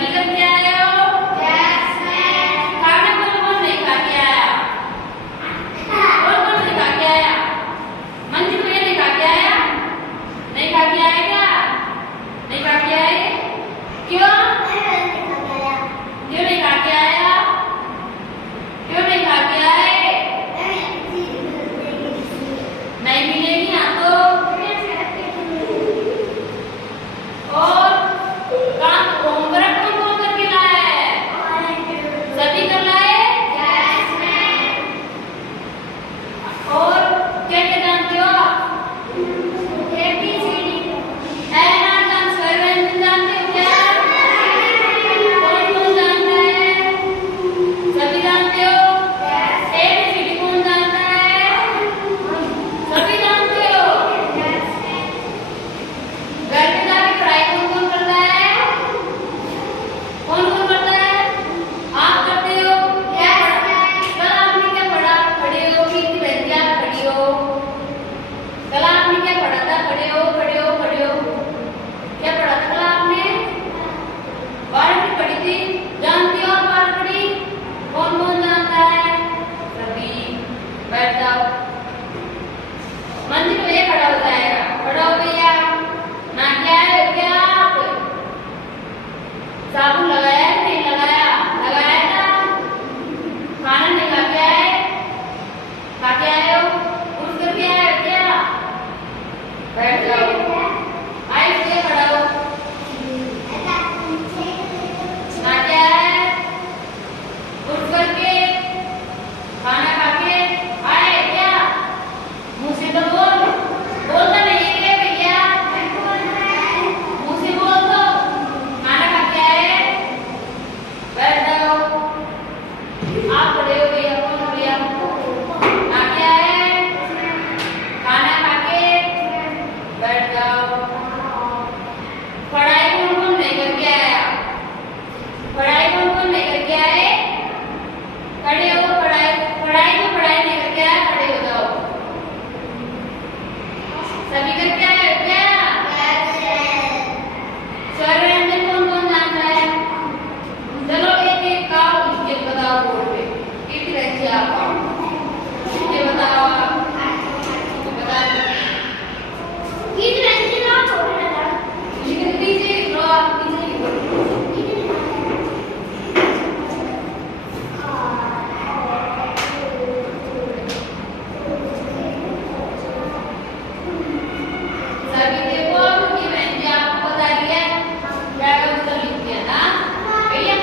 सभी करके आए हो? Yes ma'am. खाना कौन कौन नहीं खा के आया? कौन कौन नहीं खा के आया? मंजू ये नहीं खा के आया? नहीं खा के आया क्या? नहीं खा के आए? क्यों? क्यों नहीं खा के आया? क्यों नहीं खा के आए? नहीं मिलेगी आपको। और काम होमवर्क कौन कौन करके लाया है? सभी कर लाए? Yes ma'am. और क्या क्या जानते हो आप? ABCD। ऐना ट्रांसफर व्यंजन जानते हो क्या? कौन कौन जानता है? सभी जानते हो? ABCD कौन जानता है? सभी जानते हो? घर में जाके पढ़ाई कौन कौन करता है? कौन कौन करता है? आप करते हो? कल आपने क्या पढ़ा? खड़े हो कि बैठ के आप खड़ी हो? कल आपने क्या पढ़ा था? खड़े हो खड़े हो खड़े हो। क्या पढ़ा था कल आपने? बारहवीं पढ़ी थी। जानती हो आप बारहवीं? कौन कौन जानता है? सभी। बैठ जाओ। मंदिर में ये खड़ा हो जाएगा। खड़ा हो भैया। ना क्या है क्या आप? साबुन लगाया है नहीं लगाया? लगाया था। खाना नहीं खा के आए? खा के आए हो? उठ करके आए हो क्या? बैठ जाओ। आए से खड़ा हो। ना क्या है? उठ करके खाना खा के आए क्या? मुंह से तो बोल। बोलता नहीं है क्या भैया? मुंह से बोल दो। खाना खा के आए? बैठ जाओ। आप बड़े हो भैया। कौन हो भैया? ना क्या है? खाना खा के बैठ जाओ। पढ़ाई कौन कौन नहीं करके आया? पढ़ाई कौन कौन नहीं करके आए? खड़े हो। पढ़ाई पढ़ाई तो पढ़ाई नहीं करके आया। खड़े हो जाओ। सभी करके आए हो क्या? स्वर व्यंजन कौन कौन जानता है? चलो एक एक का लिख के बताओ बोर्ड पे। एक रखिए आप। लिख के बताओ आप। बता दो। लिख दीजिए। लो आप पीछे लिखो। सभी देखो कि मैंने आपको बता दिया क्या कर लिख दिया ना भैया।